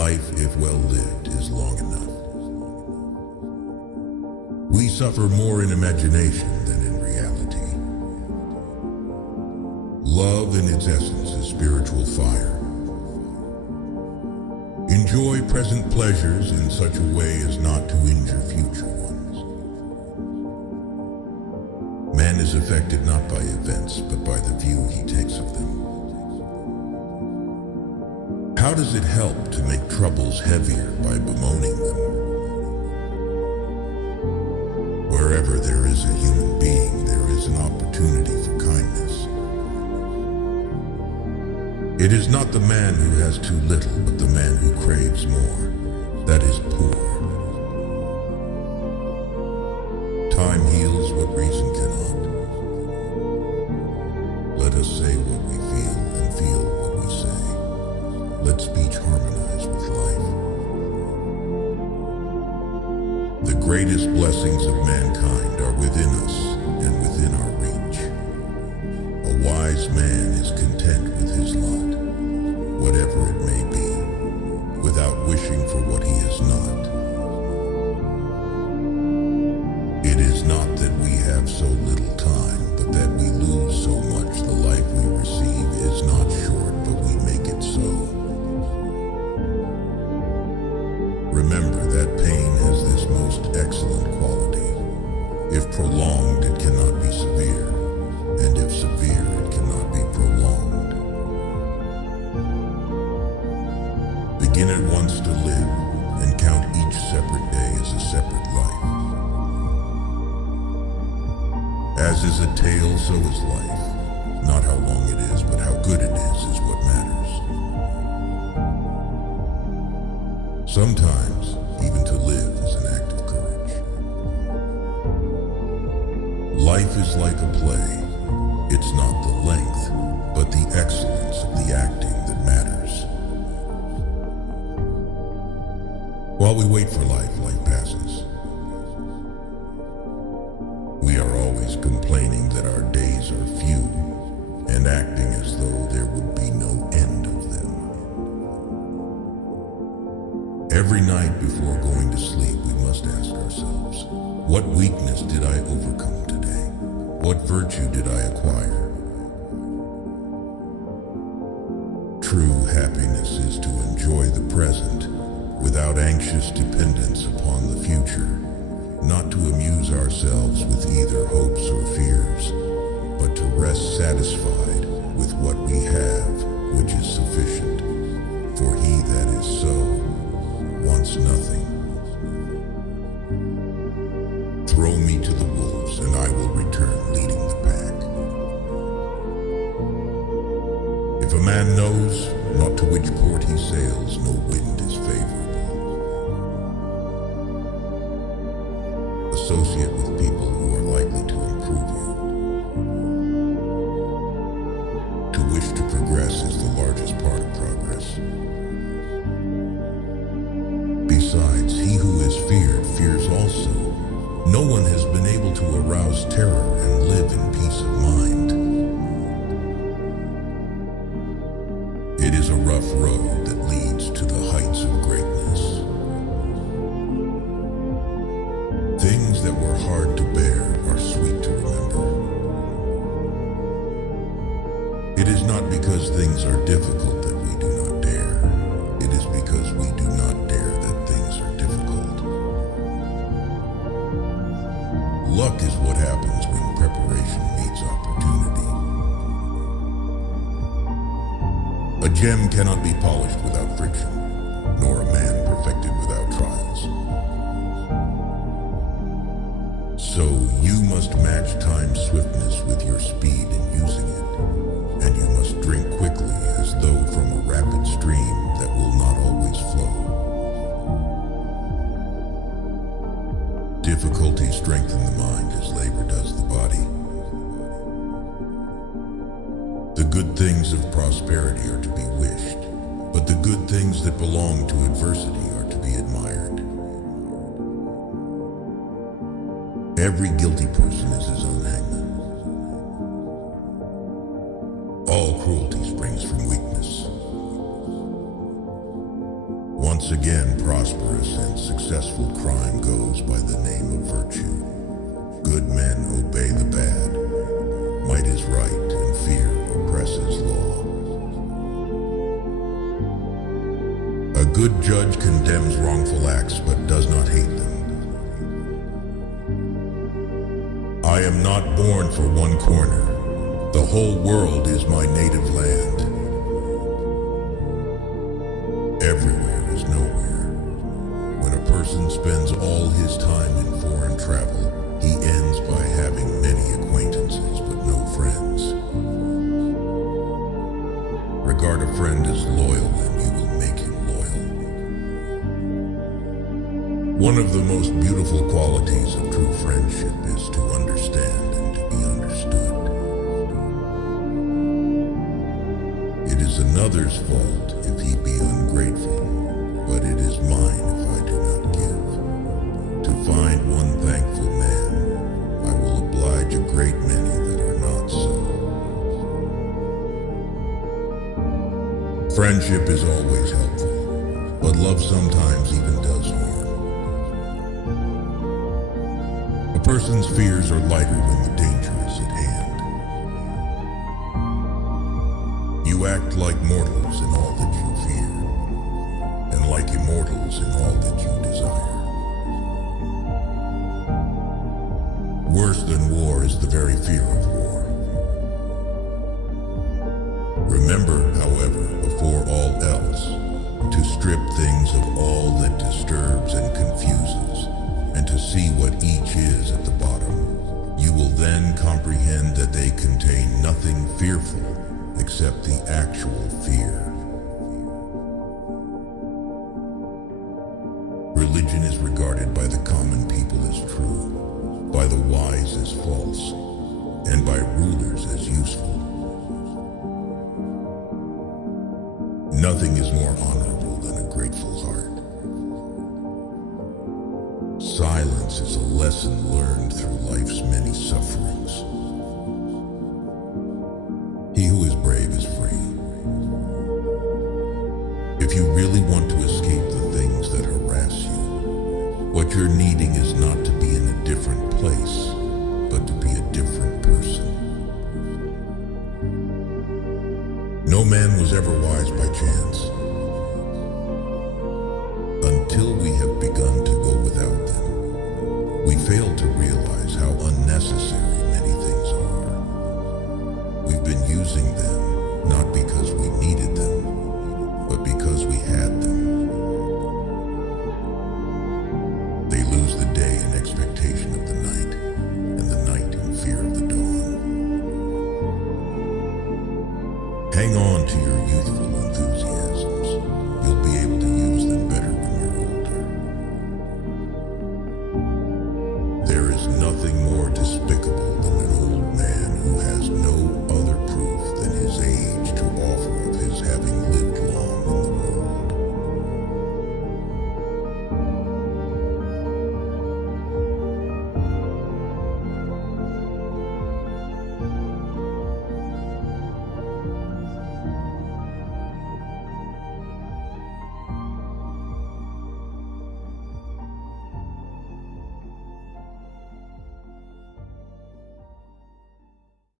Life, if well lived, is long enough. We suffer more in imagination than in reality. Love in its essence is spiritual fire. Enjoy present pleasures in such a way as not to injure future ones. Man is affected not by events, but by the view he takes of them. How does it help to make troubles heavier by bemoaning them? Wherever there is a human being, there is an opportunity for kindness. It is not the man who has too little, but the man who craves more, that is poor. Time heals what reason cannot. Let us say what we feel and feel what we say. Let speech harmonize with life. The greatest blessings of mankind are within us and within our reach. A wise man is content with his lot, whatever it may be, without wishing for what he is not. It is not that we have so little time, but that we lose so much. The life we receive is not short, but we make it so. Remember that pain has this most excellent quality. If prolonged, it cannot be severe, and if severe, it cannot be prolonged. Begin at once to live, and count each separate day as a separate life. As is a tale, so is life. Not how long it is, but how good it is what matters. Sometimes, even to live is an act of courage. Life is like a play. It's not the length, but the excellence of the acting that matters. While we wait for life, life passes. We are always complaining that our days are few, and acting as though there would be no end of them. Every night before going to sleep, we must ask ourselves, what weakness did I overcome today? What virtue did I acquire? True happiness is to enjoy the present without anxious dependence upon the future, not to amuse ourselves with either hopes or fears, but to rest satisfied with what we have, which is sufficient. For he that is so wants nothing. Throw me to the wolves, and I will return leading the pack. If a man knows not to which port he sails, no wind is favorable. Associate with people who are likely to improve you. To wish to progress is the largest part of progress. Besides, he who is feared fears also. No one has been able to arouse terror and live in peace of mind. It is a rough road that leads to the heights of greatness. Things that were hard to bear are sweet to remember. It is not because things are difficult that we do not dare. It is because we do not dare that things are difficult. Luck is what happens when preparation meets opportunity. A gem cannot be polished without friction, nor a man perfected without trials. So you must match time's swiftness with your speed in using it, and you must drink quickly as though from a rapid stream that will not always flow. Difficulties strengthen the mind as labor does the body. The good things of prosperity are to be wished, but the good things that belong to adversity are to be admired. Every guilty person is his own hangman. All cruelty springs from weakness. Once again, prosperous and successful crime goes by the name of virtue. Good men obey the bad. Might is right and fear oppresses law. A good judge condemns wrongful acts but does not hate them. I am not born for one corner. The whole world is my native land. Everywhere is nowhere. When a person spends all his time in foreign travel, he ends by having many acquaintances but no friends. Regard a friend as loyal and you will make him loyal. One of the most beautiful qualities of true friendship is to understand and to be understood. It is another's fault if he be ungrateful, but it is mine if I do not give. To find one thankful man, I will oblige a great many that are not so. Friendship is always helpful, but love sometimes even does harm. A person's fears are lighter when the danger is at hand. You act like mortals in all that you fear, and like immortals in all that you desire. Worse than war is the very fear of war. Remember, however, before all else, to strip things of all that disturbs and confuses, and to see what each is at the bottom. You will then comprehend that they contain nothing fearful except the actual fear. Religion is regarded by the common people as true, by the wise as false, and by rulers as useful. Nothing is more honorable than a grateful heart. Silence is a lesson learned through life's many sufferings. He who is brave is free. If you really want to escape the things that harass you, what you're needing is not to be in a different place, but to be a different person. No man was ever wise by chance, until we have begun to go without them. We fail to realize how unnecessary many things are. We've been using them not because we needed them, but because we had them. They lose the day in expectation of the night, and the night in fear of the dawn. Hang on to your youthful enthusiasm.